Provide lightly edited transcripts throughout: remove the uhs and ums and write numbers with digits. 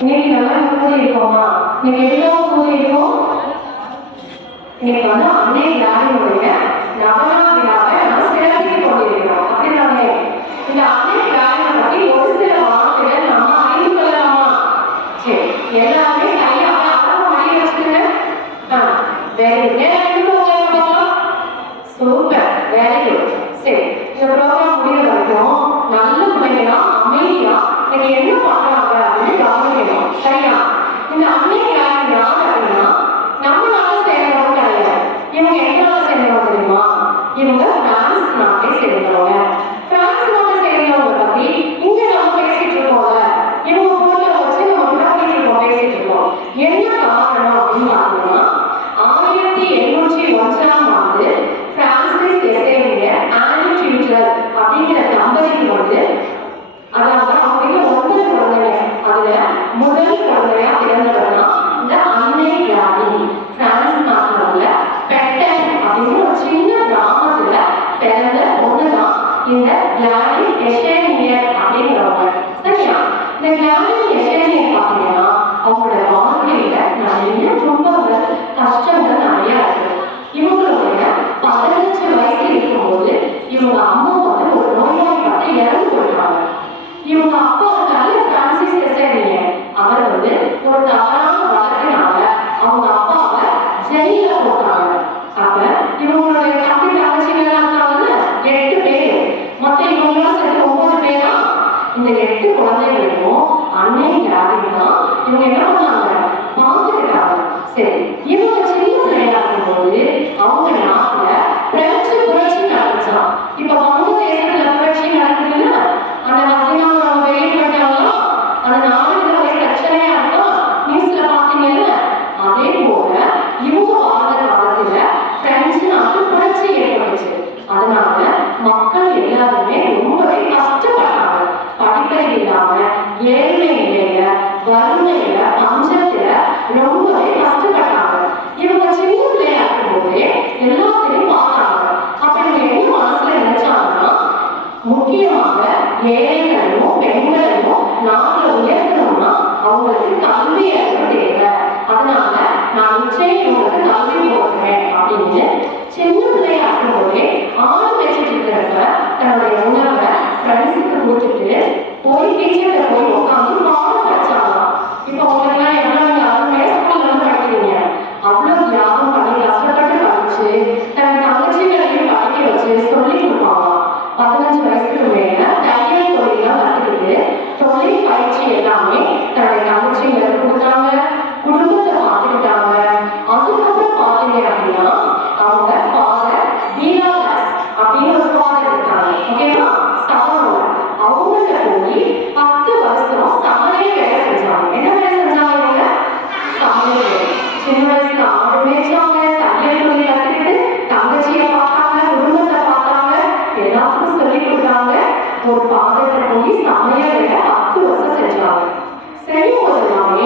இன்னைக்கு நல்லா கூடி இருக்கோமா? இன்னைக்கு எல்லாம் கூடி இருக்கும். இன்னைக்கு வந்து அன்னை கிராமினுடைய நவநாள் விழாவை நம்ம சிறப்பித்துக் கொண்டிருக்கிறோம். அப்படின்னாலே இந்த அன்னை கிராமினை பற்றி ஒரு சில வார்த்தைகள் நம்ம அறிந்து கொள்ளலாமா? சரி, எல்லாருமே கையை ஆரம்பம் அடி வச்சுருங்க. Very super, very good. சரி, இந்த ப்ரோக்ராம் முடிகிற வரைக்கும் நல்ல பிள்ளைங்களா அமைதியா நீங்க என்ன பண்றாங்க அப்படின்னு கவனிக்கணும். சரியா? இந்த அன்னை கிராமி யார் அப்படின்னா நம்மளால சேர்ந்தவங்க கிடையாது. இவங்க எங்களால சேர்ந்தவங்க தெரியுமா? இவங்க பிரான்ஸ் நாட்டை சேர்ந்தவங்க. பிரான்ஸ் நாட்டை சேர்ந்தவங்க பத்தி இங்க நம்ம பேசிட்டு இருக்கோம்ல, இவங்க போட்டோ வச்சு நம்ம பேசிட்டு இருக்கோம். என்ன காரணம் அப்படின்னு பார்த்தோம்னா 1801ஆம் ஆண்டு பிரான்சிஸ் எசேமிய ஆனி டியூட்டர் அப்படிங்கிற தம்பதிக்கு வந்து, அதாவது அவங்க 9 குழந்தைங்க, அதுல முதல் குழந்தையா பிறந்தவர்னா இந்த அன்னை கிராமி. பிரான்ஸ் நாட்டில் உள்ள பெட்டன் அப்படின்னு ஒரு சின்ன கிராமத்துல பிறந்த பொண்ணுதான் இந்த கிளாடி எசேமியர் அப்படிங்கிறவங்க. சரியா? இந்த கிளாடி எசேமியர் பார்த்தீங்கன்னா அவங்களோட வாழ்க்கையில நிறைய துன்பங்கள் கஷ்டங்கள் நிறைய இருக்கு. இவங்களுடைய 15 வயசு இருக்கும்போது இவங்க அம்மா வந்து ஒரு நோய்வாய்ப்பட்டு இறந்து போயிட்டாங்க. இவங்க அப்பா இருக்காரு பிரான்சிஸ் எசேமியர், அவர் வந்து ஒரு தவறான வழக்கினால அவங்க அப்பாவை ஜெயில போட்டாங்க. அப்ப இவங்களுடைய தம்பி தங்கச்சிகள் இருக்காங்கல்ல 8 பேர், மொத்தம் இவங்களும் சேர்த்து 9 பேரா. இந்த 8 குழந்தைகளுக்கும் அன்னை கிராமினா இவங்க என்ன பண்ணாங்க? பார்த்துக்கிட்டாங்க. சரி, இவங்க சின்ன பிள்ளையா இருக்கும்போது அவங்க நாட்டுல பிரெஞ்சு புரட்சி நடந்துச்சான். இப்ப வங்கதேசத்துல புரட்சி நடக்குதுல்ல, அந்த வசதியான நம்ம வெளியே போயிட்டாங்களா, அந்த நாடுல ஒரே பிரச்சனையா இருக்கா, நியூஸ்ல பாத்தீங்கல்ல. அதே போல இவங்க வாழ்ந்த காலத்துல பிரெஞ்சு நாட்டு புரட்சி ஏற்பட்டுச்சு. அதனால மக்கள் எல்லாருமே ரொம்பவே கஷ்டப்பட்டாங்க. படிப்பறிவு இல்லாம, ஏழ்மை நிலையில, வறுமையில, பஞ்சத்துல ரொம்பவே கஷ்டப்பட்டாங்க. இவங்க சின்ன பிள்ளையா இருக்கும்போதே எல்லாத்தையும் பார்த்தாங்க. அப்ப இவங்க என்ன மனசுல நினைச்சாங்கன்னா, முக்கியமாக ஏழைகளையும் பெண்களையும் நாட்டில் உயர்த்தணும்னா அவங்களுக்கு கல்வி அறிவு தேவை. அதனால நான் நிச்சயம் இவங்களுக்கு கல்வி போடுறேன் அப்படின்னு சின்ன பிள்ளையா இருக்கும்போதே ஆள் வச்சுட்டு இருக்கிறப்ப தன்னுடைய உணவை ஃப்ரெண்ட்ஸுக்கு கொடுத்துட்டு போய் டீச்சர்கிட்ட போய் உட்காந்து பாடம் படிச்சாங்களாம். இப்போ அவங்களுக்குலாம் எவ்வளவு அருமையா ஸ்கூல்ல வந்து படிக்கிறீங்க, அவ்வளவு தியாகம் பண்ணி கஷ்டப்பட்டு படிச்சு தன் தங்கச்சிகளையும் படிக்க வச்சு சொல்லி கொடுப்பாங்க. 15 வயசுக்கு மேல தையல் தொழிலாம் கத்துக்கிட்டு தொழில் பயிற்சி எல்லாமே தன்னுடைய தங்கச்சிகளுக்கு கொடுத்தாங்க, குடும்பத்தை பார்த்துக்கிட்டாங்க. அதுக்கப்புறம் பாத்தீங்க அப்படின்னா அவங்க ஃபாதர் தீனாதாஸ் அப்படின்னு ஒரு ஃபாதர் இருக்காங்க. ஓகேவா? சமணர். அவங்கள்ட்ட போய் 10 வருஷம் சமணே வேலை செஞ்சாங்க. என்ன வேலை செஞ்சாங்க இவங்க? சமண வேலை. சின்ன வயசுல ஆடு மேய்ச்சாங்க, தையல் தொழில் கத்துக்கிட்டு தங்கச்சியை பார்த்தாங்க, குடும்பத்தை பார்த்தாங்க, எல்லாத்துக்கும் சொல்லி கொடுத்தாங்க. ஒரு பாதத்தை போய் சமையல் வேலை 10 வருஷம் செஞ்சாங்க. செய்யும் போது எல்லாமே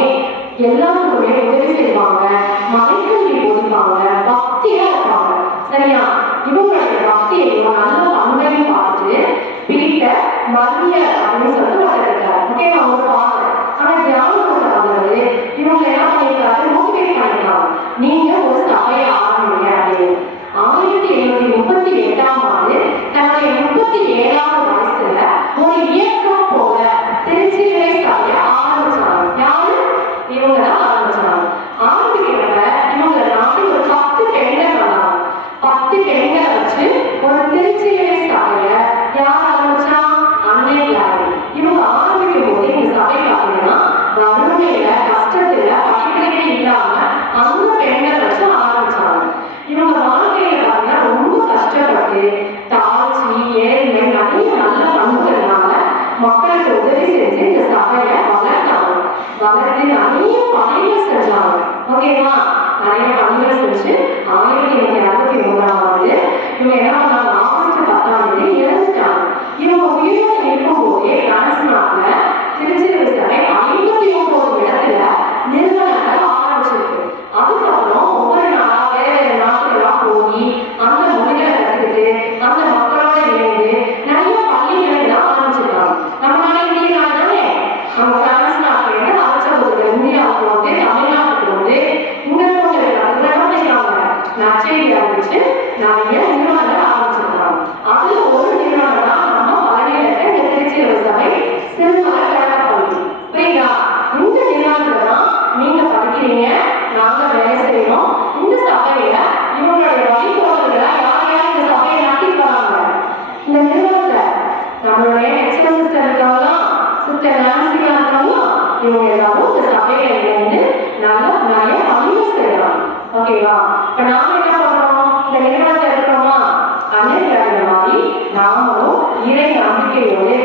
இவங்க எல்லாரும் இந்த சபையில இருந்து நிறைய பணிகள் செய்யலாம். ஓகேவா? இப்ப நாம என்ன பண்றோம்? இந்த நிறுவனத்தை இருக்கிறோமா? அன்னைக்கு மாதிரி நாமளும் இறை நம்பிக்கையோடு